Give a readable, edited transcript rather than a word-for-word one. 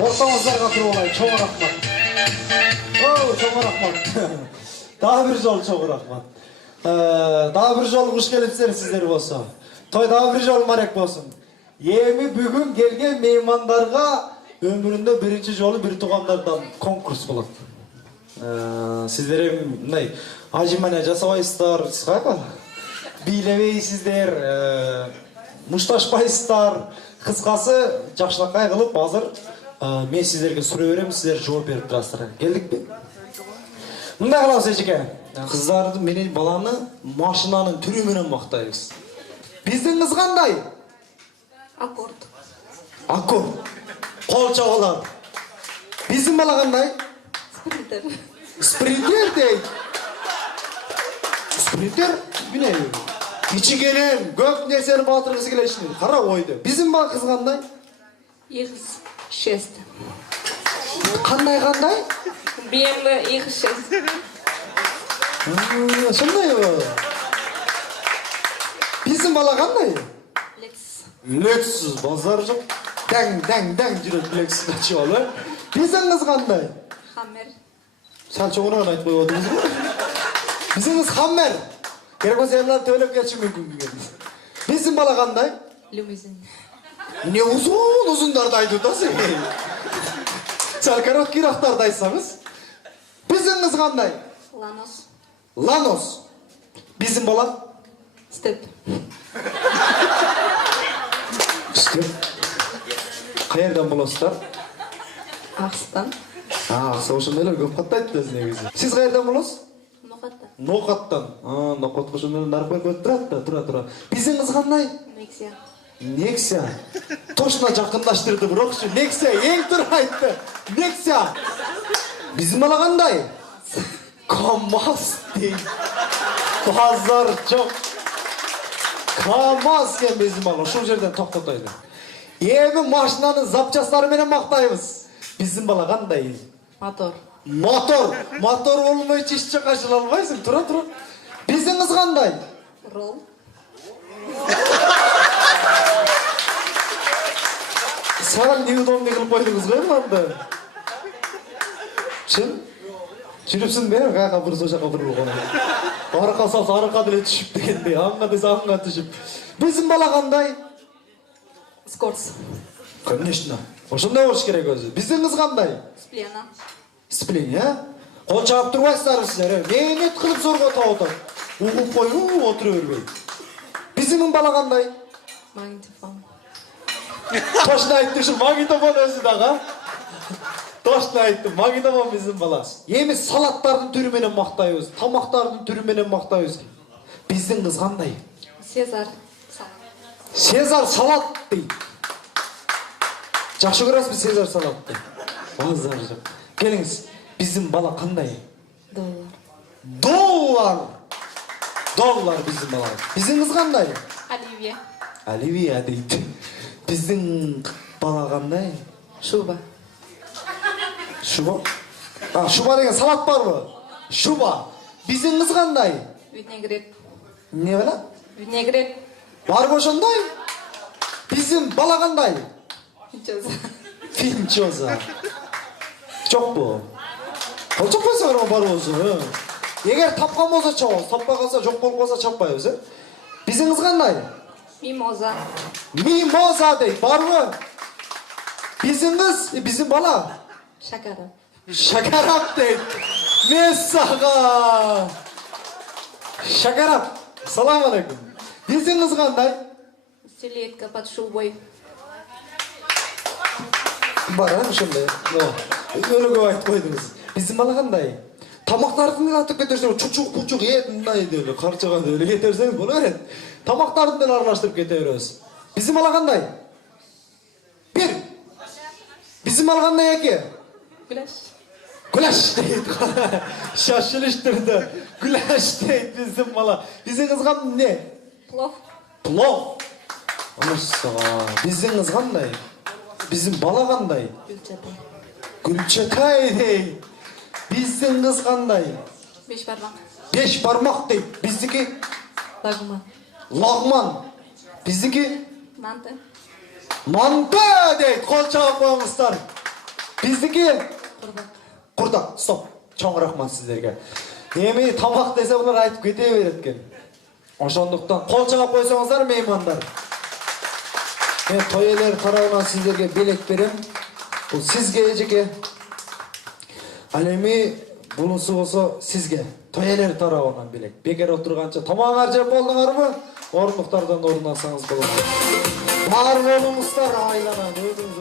Ортаңыздарга туруп алайын, чоң рахмат. Чоң рахмат. Дагы бир жолу чоң рахмат. Дагы бир жолу куш келипсиздер сиздер болсо. Той дагы бир жолу марек болсун. Эми бүгүн келген меймандарга өмүрүндө биринчи жолу бир туугандардан конкурс болот. Сиздер эми мындай ажимане жасабайсыздар, сиз кайда? Бийлебейсиздер, мушташпайсыздар. Кыскасы жакшынакай кылып азыр мен сиздерге суроо берем, сиздер жооп берип турасыздар. Келдикпи? Мындай кылабыз эжеке. Кыздарды менен баланы машинанын түрү менен мактайбыз. Биздин кыз кандай? Аккорд. Аккорд. Кол чабалар. Биздин бала кандай? Спринтер. Спринтер дейт. Спринтер бине. Ичигенен көп нерсени батыргысы келешин. Кара ойду. Биздин бала кыз кандай? X6. Кандай? BMW X6. Ошондойбу. Биздин бала кандай? Lexus базар жок. Даң жүрөт Lexus ачып алып. Биздин кыз кандай? Hammer. Сен чоңураак айтып коюп атасыңыз. Биздин кыз Hammer. Керек болсо эле төлөп кетиши мүмкүн деген. Биздин бала кандай? Лимузин. Не узундарды айтып атасың. Сен короткий рахтарды айтсаңыз. Биздин кыз кандай? Lanos. Биздин бала? Step. Step. Каерден болосуздар? Акстан. Аксы ошондой эле көп катты айттыңыз негизи. Сиз каерден болосуз? Нокаттан. Нокаттан. Нокотко ошондой наркой көтүп турат да, тура. Биздин кыз кандай? Nexia. Точно жакындаштырды бирокчу. Nexia эң туура айтты. Nexia. Биздин бала кандай? Камаз дейт. Базар жок. Камаз кен биздин бала. Ушул жерден токтотойлу. Эми машинанын запчасттары менен мактайбыз. Биздин бала кандай? Мотор болмойчу иш жакка ашыла албайсың. Тура. Биздин кыз кандай? Roll. Саған неудобный кылып койдуңуз го мында. Чын? Жүрүпсүң бе? Каяка бурса жака бурулуп калат. Арка салса арка деле түшүп дегендей, аңга десе аңга түшүп. Биздин бала кандай? Скорс. Конечно. Ошондой болуш керек өзү. Биздин кыз кандай? Сплен, Кол чаап турбайсыздарбы сиздер? Мээнет кылып зорго таап атат. Угуп коюп отура бербей. Биздин бала кандай? Магнитофон. Точно айтты, ушу магнитофон өзү дагы. Точно айтты, магнитофон биздин бала. Эми салаттардын түрү менен мактайбыз, тамактардын түрү менен мактайбыз. Биздин кыз кандай? Сезар салат дейт. Жакшы көрөсүзбү Сезар салатты? Базар жок. Келиңиз, биздин бала кандай? Доллар биздин бала. Биздин кыз кандай? Оливия дейт. Биздин бала кандай? Шуба. Шуба деген салат барбы? Шуба. Биздин кыз кандай? Винегрет. Не бала? Винегрет. Барбы ошондой? Биздин бала кандай? Финчоза. Жокпу? Жок болсо бар болсун. Эгер тапкан болсо чабабыз, таппай калса жок болуп калса чаппайбыз, Биздин кыз кандай? Мимоза дейт, барбы? Биздин кыз, биздин бала? Шакарап дейт. Мен сага. Шакарап. Салам алейкум. Биздин кыз кандай? Селедка под шубой. Бар, ошондой. Өлө көп айтып койдуңуз. Биздин бала кандай? Тамактардын атып кетерсең, чучук, пучук, мындай деле, карчага деле кетерсең боло берет. Тамактардын деле аралаштырып кете беребиз. Биздин бала кандай? Бир. Биздин бала кандай эки? Гүлаш дейт. Шашылыштырды. Гүлаш дейт биздин бала. Биздин кыз кандай? Плов. Биздин кыз кандай? Биздин бала кандай? Гүлчатай дейт. Биздин кыз кандай? 5 бармак. 5 бармак дейт. Биздики? Лагман. Биздики? Манты. Манты дейт. Кол чабып коюңуздар. Биздики Құрдақ. Құрдақ, стоп. Чоң рахмат сіздерге. Эми тамақ десе булар айтып кете берет экен. Ошондуктан кол чаап койсоңуздар меймандар. Мен той ээлери тарабынан сіздерге белек берем. Бул сизге жеке. Ал эми бунусу болсо сизге. Той ээлери тарабынан белек. Бекер отурганча тамагыңар жеп болдуңарбы? Орындуктардан орун алсаңыз болот. Бар болуңуздар айланан өзүңүз